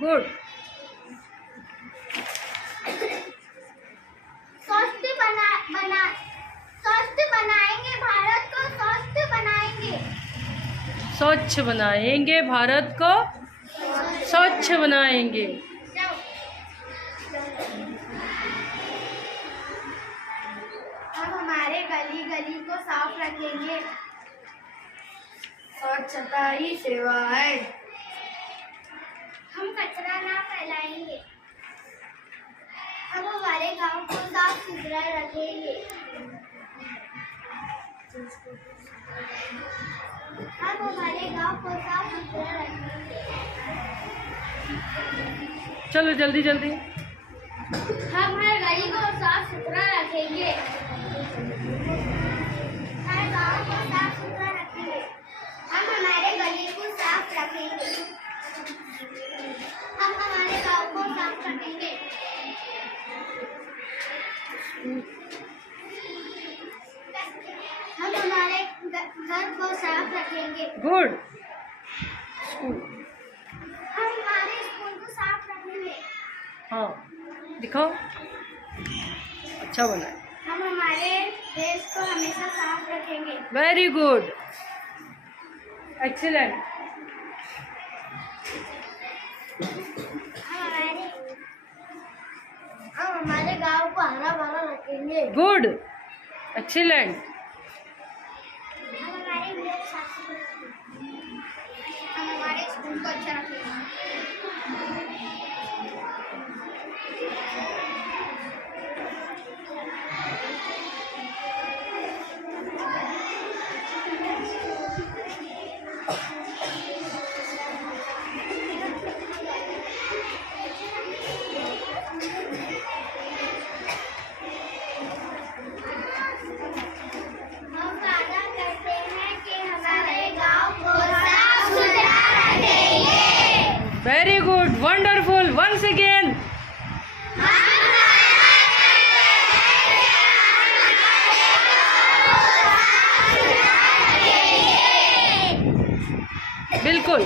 Good. स्वस्थ बनाएंगे भारत को, स्वस्थ बनाएंगे। स्वच्छ बनाएंगे भारत को, स्वच्छ बनाएंगे। हम हमारे गली गली को साफ रखेंगे। स्वच्छता ही सेवा है। हम कचरा ना फैलाएंगे। हम हमारे गांव को साफ सुथरा रखेंगे। हम हमारे गांव को साफ सुथरा रखेंगे। चलो जल्दी जल्दी। हम हर गली को साफ सुथरा रखेंगे। हर गांव को साफ सुथरा रखेंगे। हम हमारे गली को साफ रखेंगे। हम हमारे गांव को साफ रखेंगे। हम हमारे घर को साफ रखेंगे। गुड। स्कूल। हम हमारे स्कूल को साफ रखेंगे। हाँ दिखाओ, अच्छा बना है। हम हमारे देश को हमेशा साफ रखेंगे। Very good, excellent. हम हमारे गांव को हरा भरा रखेंगे। Good, excellent. हम हमारे विलेज साफ सुथरा रखेंगे। हम हमारे स्कूल को अच्छा रखेंगे। हम वादा करते हैं कि हमारे गांव को साफ सुथरा रखेंगे। Very good, wonderful. Once again. बिल्कुल।